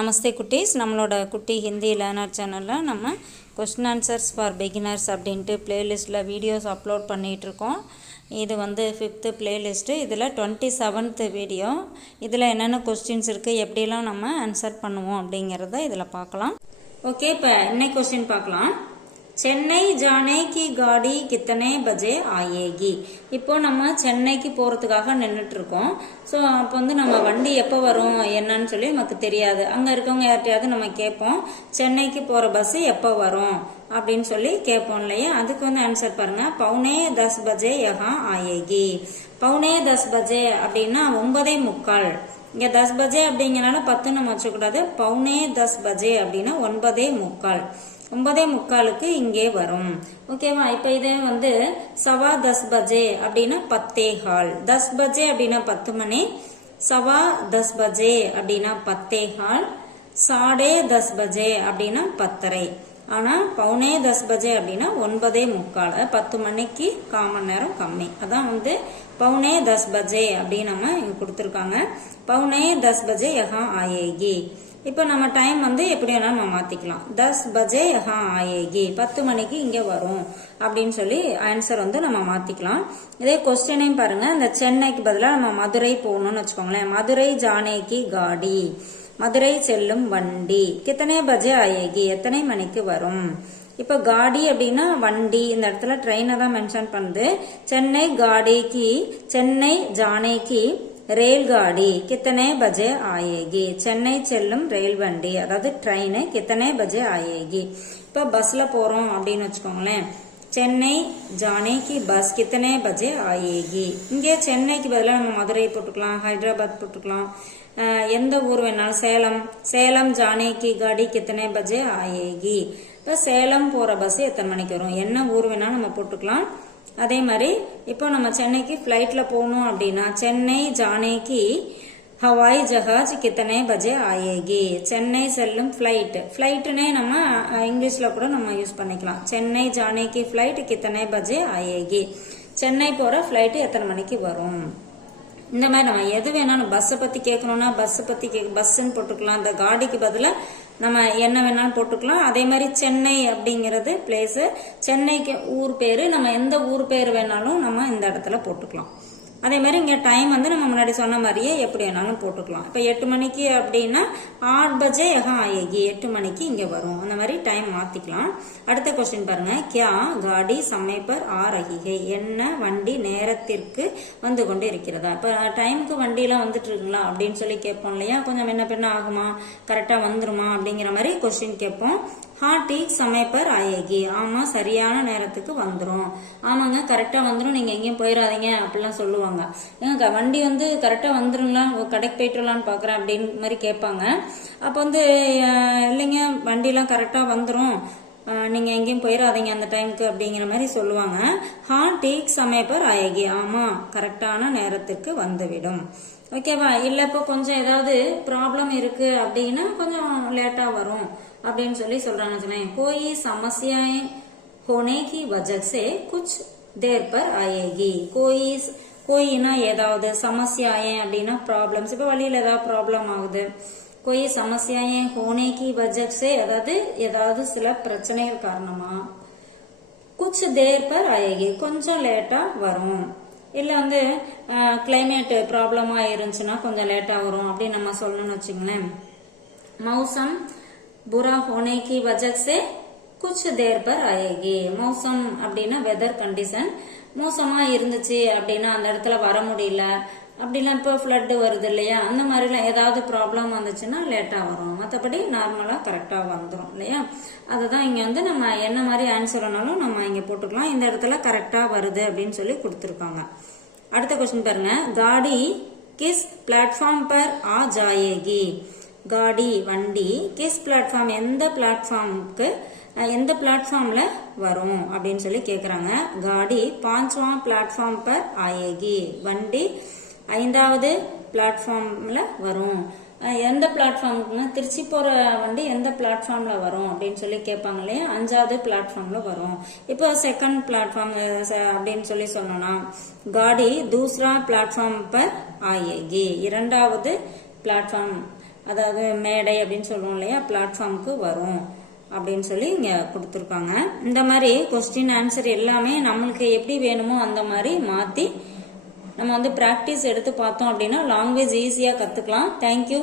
நமஸ்தே குட்டீஸ். நம்மளோட குட்டி ஹிந்தி லேர்னர் சேனலில் நம்ம கொஸ்டின் ஆன்சர்ஸ் ஃபார் பிகினர்ஸ் அப்படின்ட்டு பிளேலிஸ்ட்டில் வீடியோஸ் அப்லோட் பண்ணிகிட்ருக்கோம். இது வந்து 5th பிளேலிஸ்ட்டு. இதில் 27th வீடியோ. இதில் என்னென்ன கொஸ்டின்ஸ் இருக்குது, எப்படிலாம் நம்ம ஆன்சர் பண்ணுவோம் அப்படிங்கிறத இதில் பார்க்கலாம். ஓகே, இப்போ இன்னைக்கு கொஸ்டின் பார்க்கலாம். சென்னை ஜானே கி காடி கித்தனை பஜே ஆயேகி. இப்போ நம்ம சென்னைக்கு போகிறதுக்காக நின்றுட்டு இருக்கோம். ஸோ அப்போ வந்து நம்ம வண்டி எப்போ வரும் என்னன்னு சொல்லி நமக்கு தெரியாது. அங்கே இருக்கவங்க யார்ட்டையாவது நம்ம கேட்போம், சென்னைக்கு போகிற பஸ்ஸு எப்போ வரும் அப்படின்னு சொல்லி கேட்போம் இல்லையா. அதுக்கு வந்து ஆன்சர் பாருங்க. பவுனே 10 பஜே யஹா ஆயேகி. பவுனே 10 பஜே அப்படின்னா 9:45. இங்கே 10 பஜே அப்படிங்கிறனால 10 நம்ம வச்சக்கூடாது. பவுனே 10 பஜே அப்படின்னா 9:45. 9:45க்கு இங்கே வரும். ஓகேவா. இப்போ இதே வந்து சவா 10 பஜே அப்படின்னா 10:15. 10 பஜே அப்படின்னா 10 மணி. சவா 10 பஜே அப்படின்னா 10:15. சாடே 10 பஜே அப்படின்னா 10:30. ஆனால் பவுனே 10 பஜே அப்படின்னா 9:45. 10 மணிக்கு 1/4 மணி நேரம் கம்மி. அதான் வந்து பவுனே 10 பஜே அப்படின்னு நம்ம இங்கே கொடுத்துருக்காங்க. பவுனே 10 பஜே யஹா ஆயேகி. இப்போ நம்ம டைம் வந்து எப்படி வேணாலும் நம்ம மாற்றிக்கலாம். 10 பஜே யஹா ஆயேகி, 10 மணிக்கு இங்கே வரும் அப்படின்னு சொல்லி ஆன்சர் வந்து நம்ம மாற்றிக்கலாம். இதே கொஸ்டினையும் பாருங்க. இந்த சென்னைக்கு பதிலாக நம்ம மதுரை போகணும்னு வச்சுக்கோங்களேன். மதுரை ஜானேகி காடி, மதுரை செல்லும் வண்டி. கித்தனை பஜே ஆயேகி, எத்தனை மணிக்கு வரும். இப்போ காடி அப்படின்னா வண்டி. இந்த இடத்துல ட்ரெயினை தான் மென்ஷன் பண்ணுது. சென்னை காடிக்கு, சென்னை ஜானேகி रेलगाड़ी कितने बजे आएगी. சென்னை செல்லும் ரயில் வண்டி, அதாவது ட்ரெயின் கித்தனை பஜே ஆயேகி. இப்போ பஸ்ல போறோம் அப்படின்னு வச்சுக்கோங்களேன். சென்னை ஜானே கி பஸ் கித்தனை பஜே ஆயேகி. இங்கே சென்னைக்கு பதிலாக நம்ம மதுரை போட்டுக்கலாம், ஹைதராபாத் போட்டுக்கலாம், எந்த ஊர் வேணாலும். சேலம், சேலம் ஜானே கி காடி கித்தனை பஜே ஆயேகி. இப்போ சேலம் போற பஸ் எத்தனை மணிக்கு வரும், என்ன ஊர் வேணாலும் நம்ம போட்டுக்கலாம். அதே மாதிரி இப்போ நம்ம சென்னைக்கு ஃப்ளைட்ல போகணும் அப்படின்னா சென்னை ஜானேக்கு ஹவாய் ஜஹாஜ் கித்தனை பஜே ஆயேகி. சென்னை செல்லும் ஃப்ளைட், ஃப்ளைட்டுனே நம்ம இங்கிலீஷ்ல கூட நம்ம யூஸ் பண்ணிக்கலாம். சென்னை ஜானேக்கு ஃப்ளைட் கித்தனை பஜே ஆயேகி. சென்னை போற ஃப்ளைட் எத்தனை மணிக்கு வரும். இந்த மாதிரி நம்ம எது வேணாலும் பஸ்ஸை பத்தி கேட்கணும்னா பஸ்ன்னு போட்டுக்கலாம். இந்த காடிக்கு பதிலாக நம்ம என்ன வேணாலும் போட்டுக்கலாம். அதே மாதிரி சென்னை அப்படிங்கிறது பிளேஸ், சென்னைக்கு ஊர் பேரு, நம்ம எந்த ஊர் பேர் வேணாலும் நம்ம இந்த இடத்துல போட்டுக்கலாம். அதே மாதிரி இங்கே டைம் வந்து நம்ம முன்னாடி சொன்ன மாதிரியே எப்படி வேணாலும் போட்டுக்கலாம். இப்போ 8 மணிக்கு அப்படின்னா 8 பஜே யஹா ஆயேகி, 8 மணிக்கு இங்கே வரும். அந்த மாதிரி டைம் மாற்றிக்கலாம். அடுத்த கொஸ்டின் பாருங்க. கியா காடி சமய பர் ஆ ரஹி ஹை. என்ன வண்டி நேரத்திற்கு வந்து கொண்டு இருக்கிறதா. இப்போ டைமுக்கு வண்டியெல்லாம் வந்துட்டு இருக்குங்களா அப்படின்னு சொல்லி கேட்போம் இல்லையா. கொஞ்சம் என்ன பின்ன ஆகுமா, கரெக்டாக வந்துருமா அப்படிங்கிற மாதிரி கொஸ்டின் கேட்போம். ஹா டீக் சமய பர் ஆயேகி. ஆமா, சரியான நேரத்துக்கு வந்துடும். ஆமாங்க, கரெக்டா வந்துடும், நீங்க எங்கேயும் போயிடாதீங்க அப்படிலாம் சொல்லுவாங்க. ஏங்க வண்டி வந்து கரெக்டா வந்துருங்களா, கடைக்கு போயிட்டு வரலான்னு பாக்குறேன் அப்படின்னு மாதிரி கேட்பாங்க. அப்போ வந்து இல்லைங்க வண்டிலாம் கரெக்டா வந்துடும், நீங்க எங்கேயும் போயிடாதீங்க அந்த டைமுக்கு அப்படிங்கிற மாதிரி சொல்லுவாங்க. ஹா டீக் சமய பர் ஆயேகி. ஆமா, கரெக்டான நேரத்துக்கு வந்துவிடும். ஓகேவா. இல்ல இப்போ கொஞ்சம் ஏதாவது ப்ராப்ளம் இருக்கு அப்படின்னா கொஞ்சம் லேட்டா வரும் அப்படின்னு சொல்லி சொல்றாங்க. கோई समस्याएं होने की वजह से कुछ देर पर आएगी. கோயினா ஏதாவது, समस्याएं அப்படின்னா ப்ராப்ளம்ஸ். இப்போ வழியில ஏதாவது ப்ராப்ளம் ஆகுது. कोई समस्याएं होने की वजह से அதாவது ஏதாவது சில பிரச்சனைகள் காரணமா कुछ देर पर आएगी, கொஞ்சம் லேட்டா வரும். இல்ல வந்து கிளைமேட் ப்ராப்ளமா இருந்துச்சுன்னா கொஞ்சம் லேட்டா வரும் அப்படின்னு நம்ம சொல்லணும்னு வச்சுங்களேன். मौसम बुरा होने की वजह से कुछ देर पर आएगी. मौसम அப்படின்னா வெதர் கண்டிஷன். மோசமா இருந்துச்சு அப்படின்னா அந்த இடத்துல வர முடியல அப்படிலாம், இப்போ ஃப்ளட் வருது இல்லையா, அந்த மாதிரிலாம் ஏதாவது ப்ராப்ளம் வந்துச்சுன்னா லேட்டா வரும். மற்றபடி நார்மலா கரெக்டா வந்துடும் இல்லையா. அதுதான் இங்க வந்து நம்ம என்ன மாதிரி ஆன்சர் வேணாலும் நம்ம இங்க போட்டுக்கலாம். இந்த இடத்துல கரெக்டா வருது அப்படின்னு சொல்லி கொடுத்துருக்காங்க. அடுத்த கொஸ்டின் பாருங்க. காடி கிஸ் பிளாட்ஃபார்ம் பர் ஆ ஜாயேகி. காடி வண்டி, கிஸ் பிளாட்ஃபார்ம் எந்த பிளாட்ஃபார்முக்கு, எந்த பிளாட்ஃபார்ம்ல வரும் அப்படின்னு சொல்லி கேக்குறாங்க. காடி 5வாं பிளாட்ஃபார்ம் பர் ஆயேகி. வண்டி 5வது பிளாட்ஃபார்ம்ல வரும். எந்த பிளாட்ஃபார்முக்குன்னா திருச்சி போற வண்டி எந்த பிளாட்ஃபார்ம்ல வரும் அப்படின்னு சொல்லி கேட்பாங்க இல்லையா. 5வது பிளாட்ஃபார்ம்ல வரும். இப்போ செகண்ட் பிளாட்ஃபார்ம் அப்படின்னு சொல்லி சொன்னோம்னா காடி दूसरा प्लेटफॉर्म पर आएगी. 2வது பிளாட்ஃபார்ம் அதாவது மேடை அப்படின்னு சொல்லுவோம் இல்லையா, பிளாட்ஃபார்முக்கு வரும் அப்படின்னு சொல்லி இங்கே கொடுத்துருக்காங்க. இந்த மாதிரி கொஸ்டின் ஆன்சர் எல்லாமே நம்மளுக்கு எப்படி வேணுமோ அந்த மாதிரி மாற்றி நம்ம வந்து ப்ராக்டிஸ் எடுத்து பார்த்தோம் அப்படின்னா லாங்குவேஜ் ஈஸியாக கற்றுக்கலாம். தேங்க்யூ.